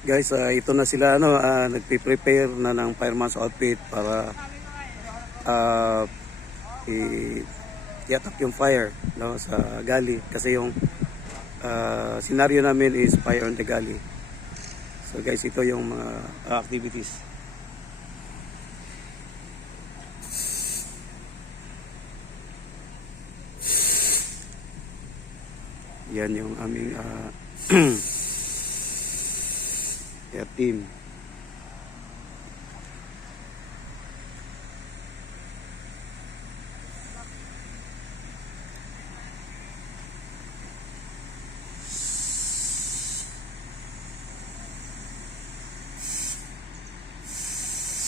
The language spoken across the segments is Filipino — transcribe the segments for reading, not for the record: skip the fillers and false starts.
Guys, ito na sila nagpe-prepare na ng fireman's outfit para uh, i-attack yung fire sa gali kasi yung scenario namin is fire on the gali. So guys, ito yung mga activities. Yan yung aming team.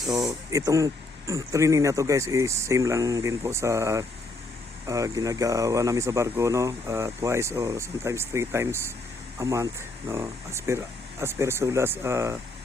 So itong training na to guys is same lang din po sa ginagawa namin sa barko, twice or sometimes 3 times a month, as per SULAS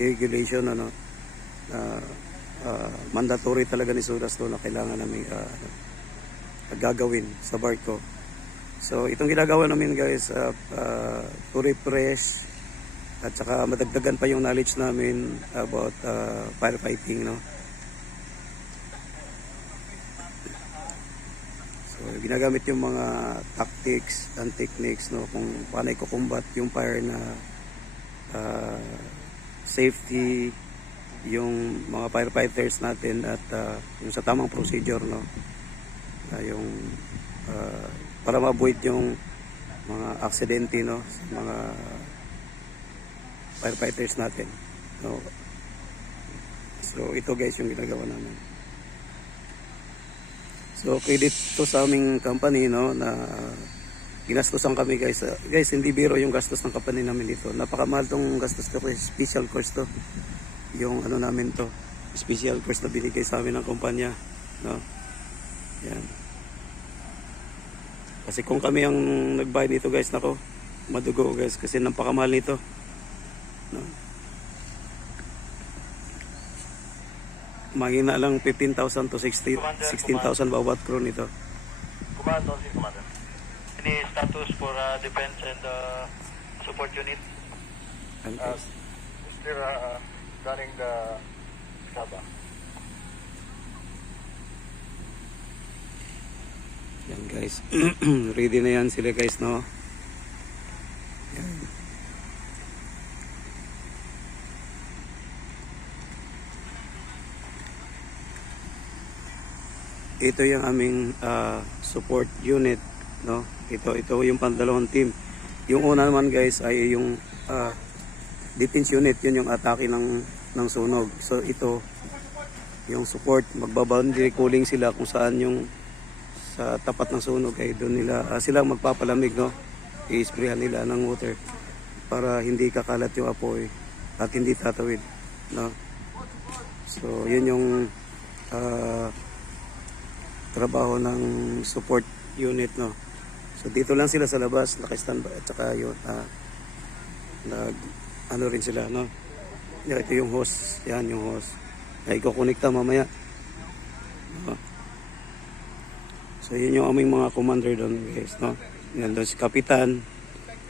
regulation, mandatory talaga ni SULAS na kailangan namin gagawin sa barko. So itong ginagawa namin guys, to refresh at saka madagdagan pa yung knowledge namin about firefighting, So ginagamit yung mga tactics and techniques, kung paano i-combat yung fire na safety yung mga firefighters natin at yung sa tamang procedure, yung para ma-avoid yung mga aksidente, sa mga firefighters natin, So ito guys yung ginagawa namin. So credit to sa aming company, na ginastosan kami guys. Guys, hindi biro yung gastos ng company namin dito. Napakamahal tong gastos ko, special course to. Yung namin to, special course na binigay sa amin ng kumpanya, Yan. Kasi kung kami ang nagbayad nito guys, nako, madugo guys kasi napakamahal nito, Magina lang 15,000 to 16,000 bawat crew nito. Command, Commander. Any status for defense and support unit? They're running the Saba. Yan guys. Ready na yan sila guys, Yan. Ito yung aming support unit, Ito yung pandalawang team. Yung una naman guys ay yung defense unit, yun yung atake ng sunog. So ito yung support, magbaboundary cooling sila kung saan yung sa tapat ng sunog ay doon nila sila magpapalamig, i-sprayan nila ng water para hindi kakalat yung apoy at hindi tatawid, So yun yung trabaho ng support unit, So dito lang sila sa labas, naka-standby at saka yun rin sila, Ito yung hose, yan yung hose. Ay ikukonekta mamaya. So yun yung aming mga commander doon guys, Yan doon si Kapitan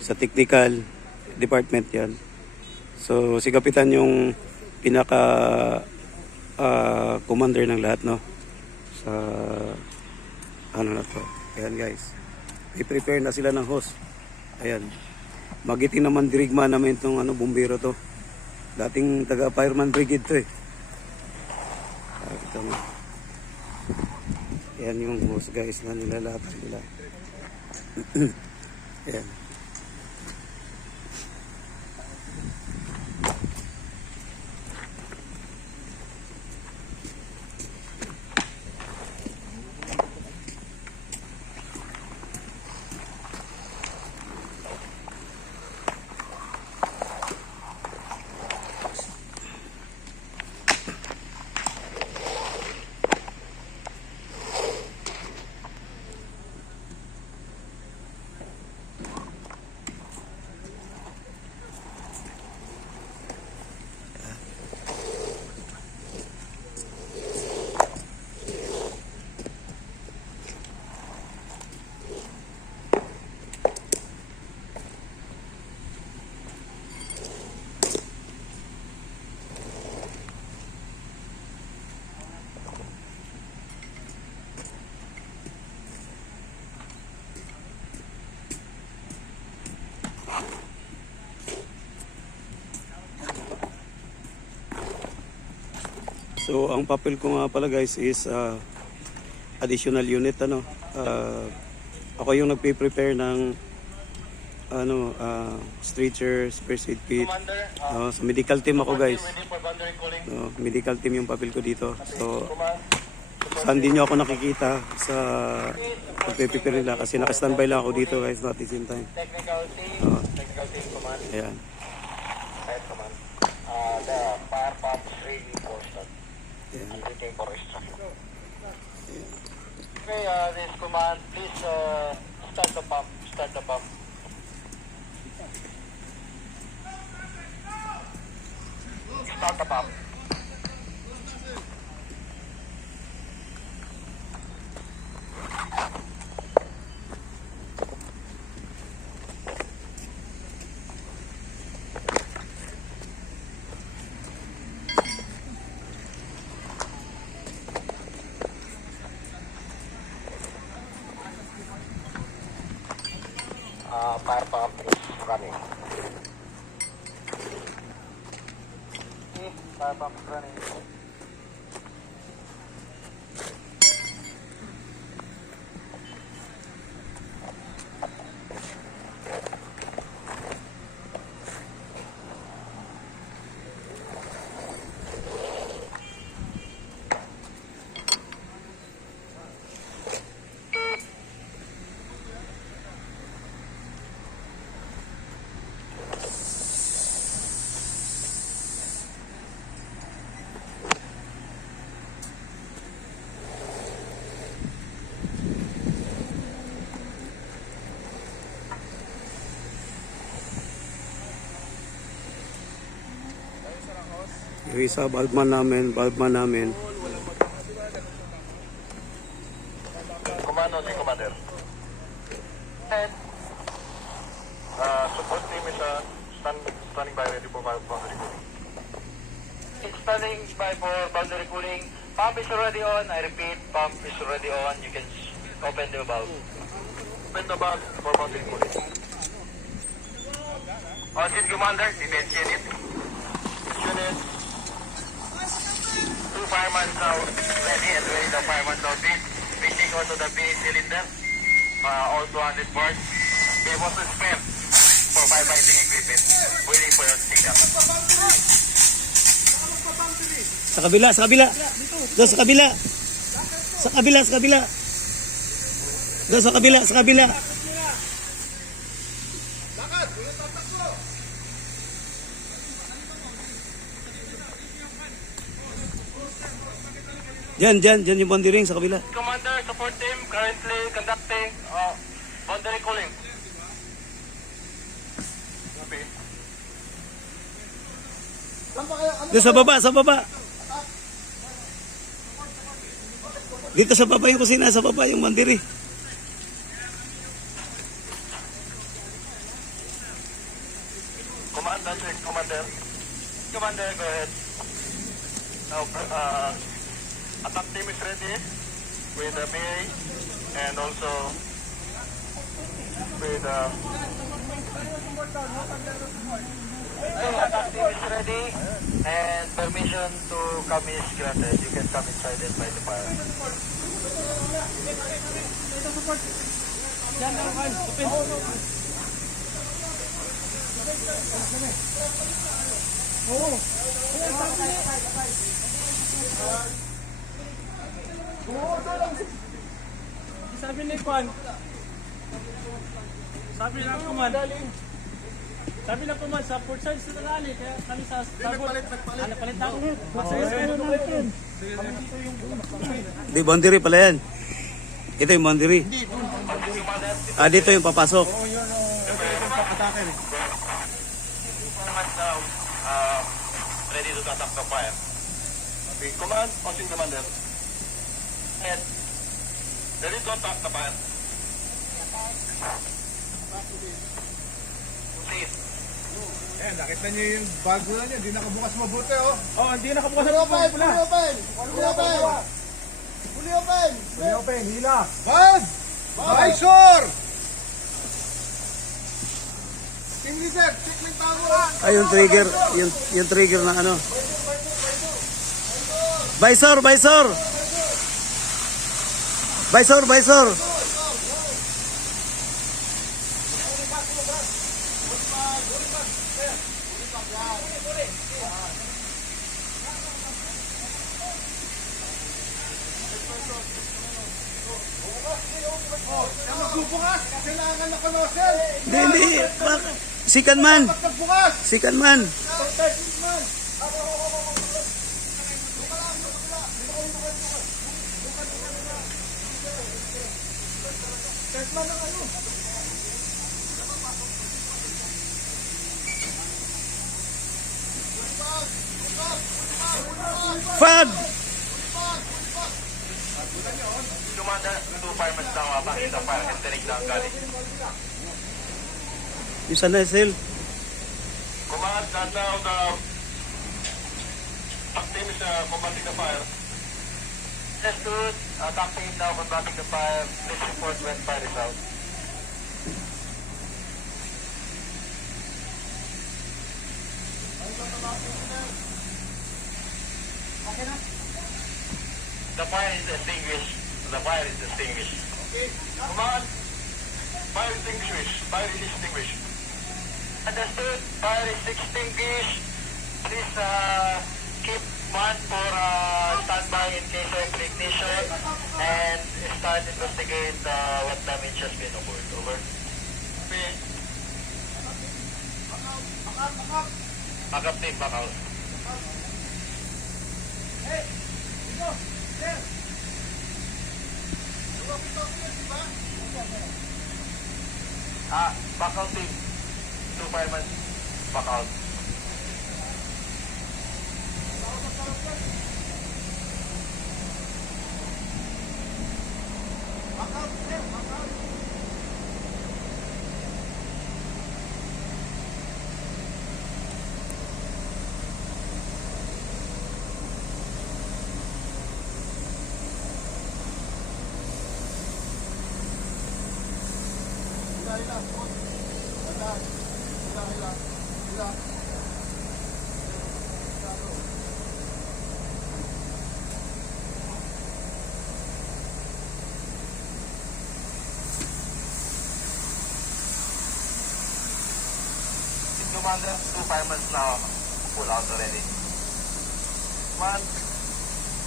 sa technical department yan. So si Kapitan yung pinaka commander ng lahat, sa na to. Ayan guys, i-prepare na sila ng hose. Ayan, magiting naman dirigma namin itong bumbero to, dating taga fireman brigade to ito mo. Ayan yung hose guys na nilalatan nila. Ayan. So ang papel ko nga pala guys is additional unit ano. Ako yung nagpe-prepare ng stretcher, first aid kit. Commander, Sa medical team ako guys. ready for boundary calling. Medical team yung papel ko dito. So Command, saan din nyo ako nakikita sa pagpe-prepare nila kasi naka-standby lang ako dito guys at the same time. technical team, command. Ayan. Right, command. The fire pump is ready for start. Ayan. I'm waiting for instruction. Okay, this command, please start the pump. Start the pump. Start the pump. Fire pump is running. Okay, fire pump is running. Yung isa, valveman namin. Commando, si Commander. And support team is standing by ready for boundary cooling. It's standing by for boundary cooling. Pump is already on. I repeat, pump is already on. You can open the valve. Open the valve for boundary cooling. On scene, Commander, defense unit. Unit. 2 firemen now ready and ready the firemen now bid. Fishing onto the B cylinder. All 200 parts. They also spare for firefighting equipment. Waiting for your signal. Sa kabila. Doon sa kabila. Doon sa kabila. Diyan yung boundary ring sa kabila. Commander, support team currently conducting boundary cooling. Okay. Doon sa baba. Dito sa baba yung kusina, sa baba yung boundary. Commander, go ahead. Now, attack team is ready with the BA and also with attack team is ready and permission to come is granted. You can come inside and fight the fire. Sabi ni Kwan. Sabi lang kuman. Sabi lang kuman sa port side sa Tagali kaya kami sa tabot. Palit ako. Masayos kayo naman. Di boundary pala yan. Ito yung boundary. Dito yung papasok. Ready to attack the fire. Okay, command, posting commander. Head. Ready to attack the fire. Please. Ayan, nakita niyo yung bago na niya, hindi nakabukas mabuti, oh. Oh, hindi nakabukas Fully ang open! pula. Fully open, hila! Bag! Visor! Team leader, check ng tao! Yung trigger ng ano. Visor, visor. Visor, visor. Magbubukas! Kailangan na kanosen! Hindi. Sikan man. Magbukas! Sikan man. Fad! Commander, 2 firemen lang pakita para kentinig lang galing. Yung sana Sil. Command, that now the team is combating the fire. Yes, good. Attack team now combating the fire. Please report when fire is out. The fire is extinguished. The fire is extinguished. Okay. Command, fire is extinguished. Fire is extinguished. Understood. Fire is extinguished. Please keep one for standby in case of ignition and start investigate what damage has been occurred. Over. Backup team, back out. Back out team. 2 firemen, back out. Commander, 2 firemen now pull out already. Command,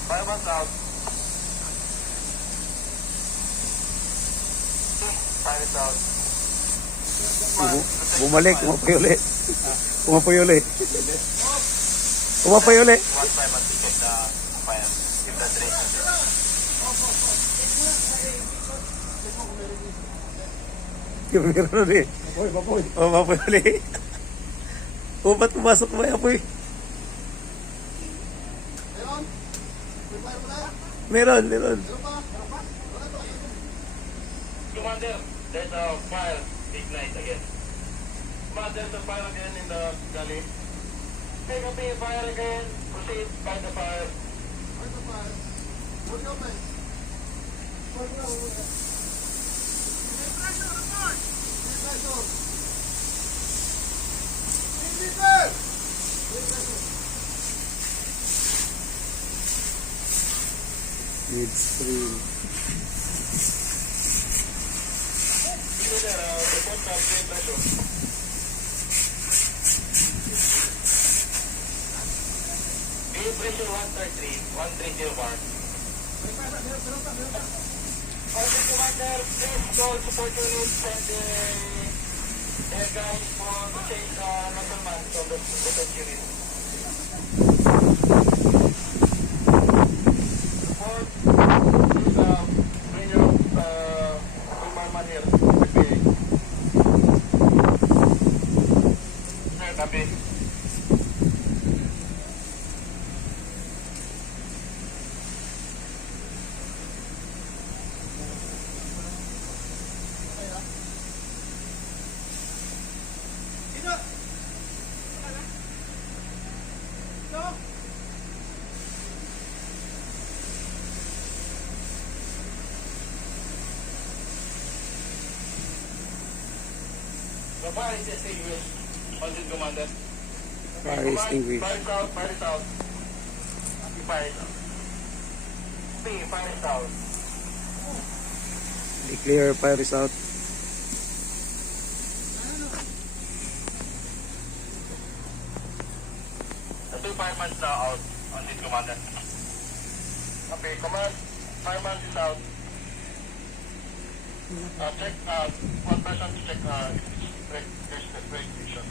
firemen out. Fire is out. Bumalik, umapay uli. Umapay uli. Umapay uli. 1 fireman to check the fire. If the drain is there. Yung meron uli. Umapay uli. O, ba't pumasok ba yung apoy? Meron, meron. Commander, there's a fire ignite again. Commander, there's a fire again in the galley. Take up the fire again. Proceed by the fire. By the fire. What do you think? Midstream. Report of grade pressure. Grade pressure 130 bar. Okay, Commander, please call support units and their guys for to change the measurement of the defense unit. Support, please bring your fireman here. Okay. Sir, copy. The fire is extinguished. Wanted Commander. Fire extinguished. Fire is out, fire is out. Fire is out. B, fire is out. Declare fire is out. The 2 firemen now out on this commander. Okay, command, fireman is out. Check, one person to check, restriction.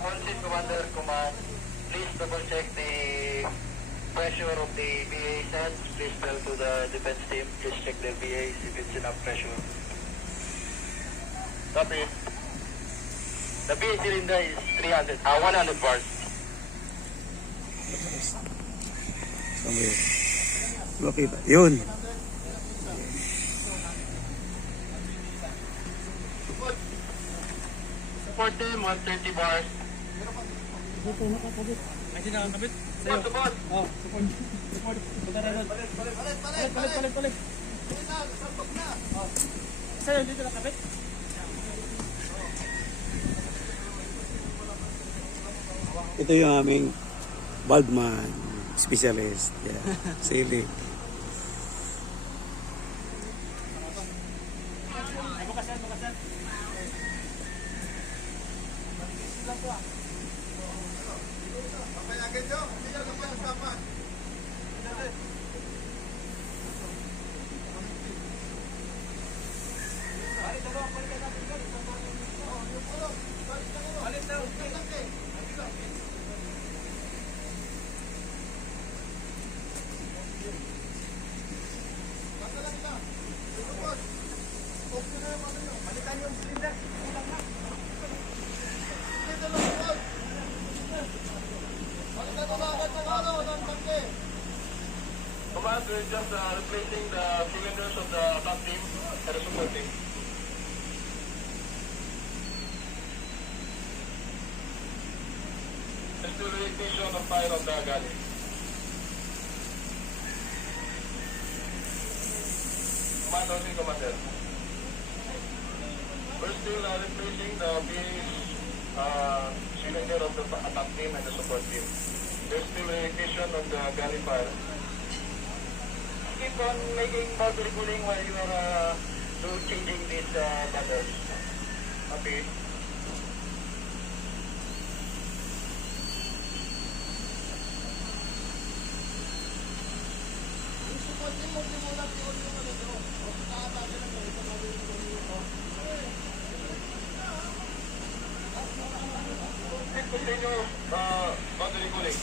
One seat commander, command, please double check the pressure of the BA set. Please tell to the defense team, please check the BAs if it's enough pressure. Copy. The BA cylinder is 100 bars. Sabi. Makita. Yun. Support them, 130 bars. May sinakakabit. Support, support. Oh, support. Support. Punta na doon. Palit. Oh. Sa'yo, dito nakabit. Ito yung aming Baldman specialist. Yeah. Sili. Bukasan. Command, we're just replacing the cylinders of the attack team and the support team. Let's do the ignition of fire of the galley. Command, only commander. We're still replacing the base cylinder of the attack team and the support team. There's still a ignition of the galley fire. Keep on making battery cooling while you are changing these batteries. Okay. Continue battery cooling.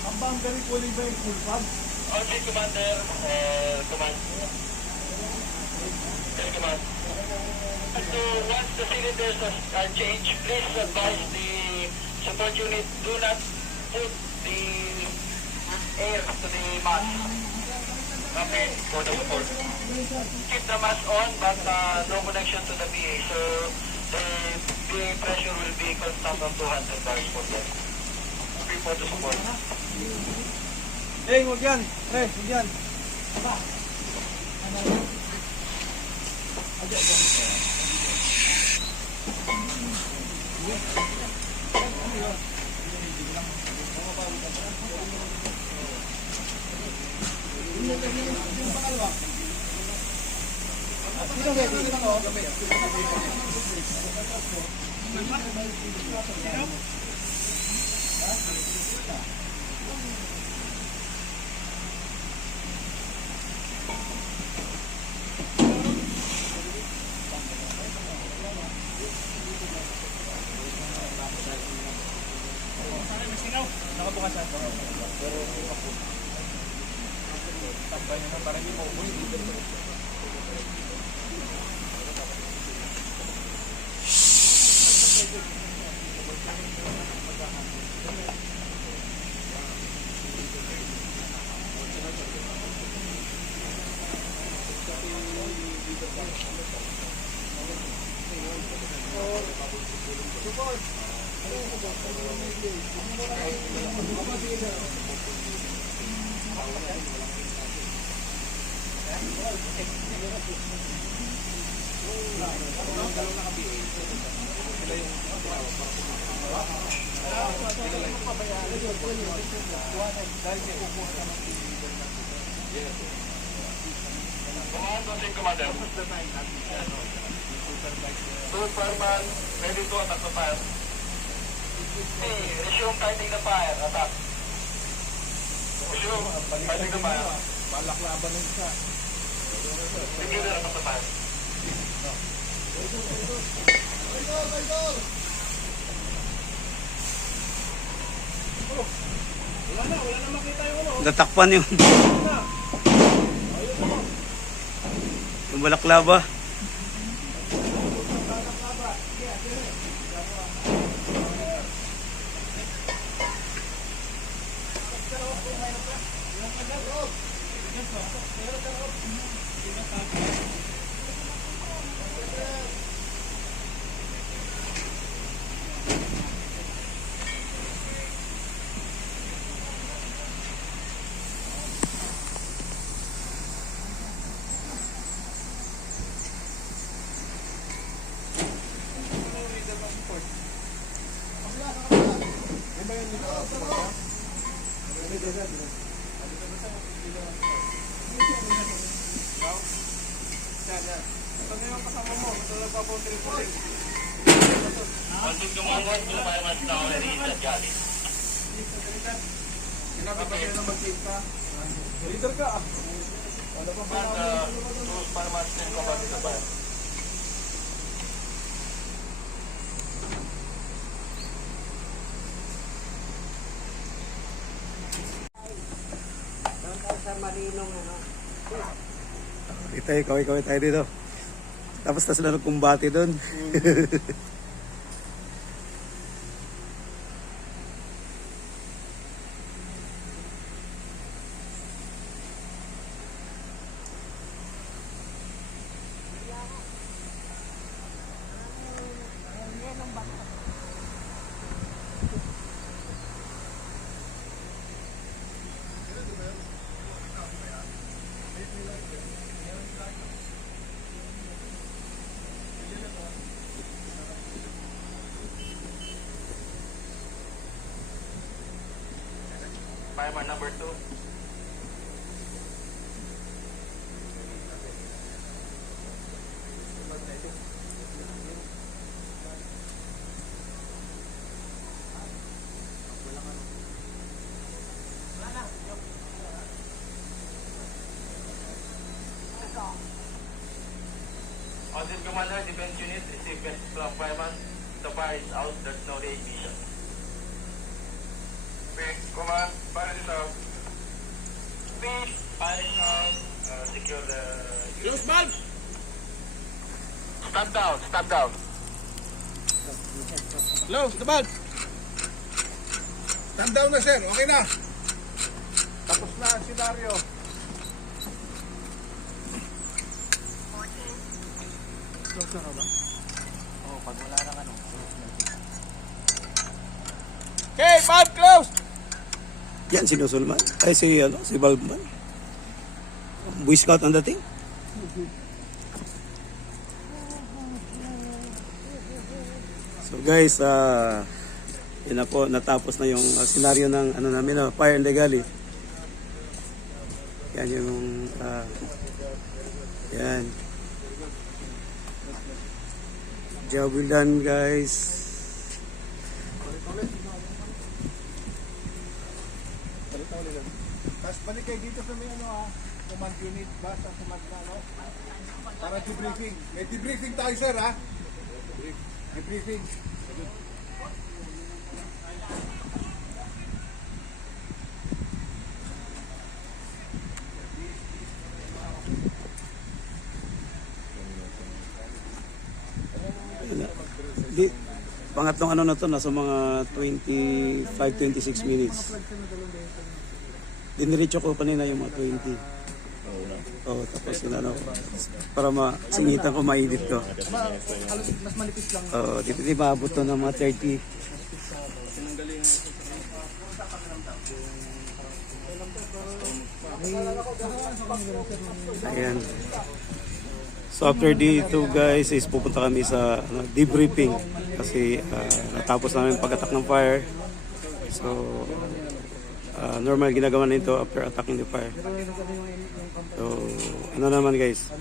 Ang boundary cooling ba yung full pad? Okay, Commander. Command. Yes, Command. So once the cylinders are changed, please advise the support unit, do not put the air to the mass. Okay, for the support. Keep the mass on, but no connection to the BA. So the BA pressure will be constant on 200 bars for them. Okay, for the support. Eh, huwag yan. Eh, huwag yan. Command, Dosing Commander. Superman, ready to attack the fire. Hey, resume fighting the fire. Attack. Resume fighting the fire. Balaklaban ng isa. Begin the attack the fire. Natakpan yung yung balaklava. Dosing Commander, two firemen now ready in the galley. Sinabi ba kayo na mag-take ka? Leader ka ah. Command, two firemen in combat in the fire. Kaway tayo dito. Tapos na sila nagkumbati doon. Fireman number 2. Dosing Commander, defense unit, receive message from fireman. The fire is out, there's no reignition. Command, fire is out. Please, fire is out. Secure the... Close valve! Stop down, stop down. Close the valve! Stand down na sir, okay na. Tapos na ang senaryo. Close na ka ba? Oh, pag wala na ano. Okay, valve closed! Yan si Nusulman. Ay si Balbman. Boy Scout ang dating. So guys, yun na po, natapos na yung senaryo ng namin, Fire in the Galley. Yan yung yan. Job well done, guys. Tapos balik kayo dito sa may ano command unit ba sa command na ano? Para debriefing. May debriefing tayo sir ha? Debriefing. Di, pangatlong ano na to, nasa mga 25-26 minutes. Diniretso ko kanina yung mga 20. Oh, tapos yun ano, para masingitan ko, ma-edit ko. Mas manipis lang. Oh, di maabot to ng mga 30. Ayan. So after dito guys is pupunta kami sa debriefing kasi natapos namin pag-attack ng fire. So normal ginagawa nito after attacking the fire. So ano naman guys,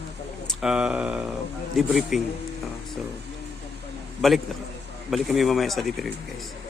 debriefing. So balik kami mamaya sa debriefing guys.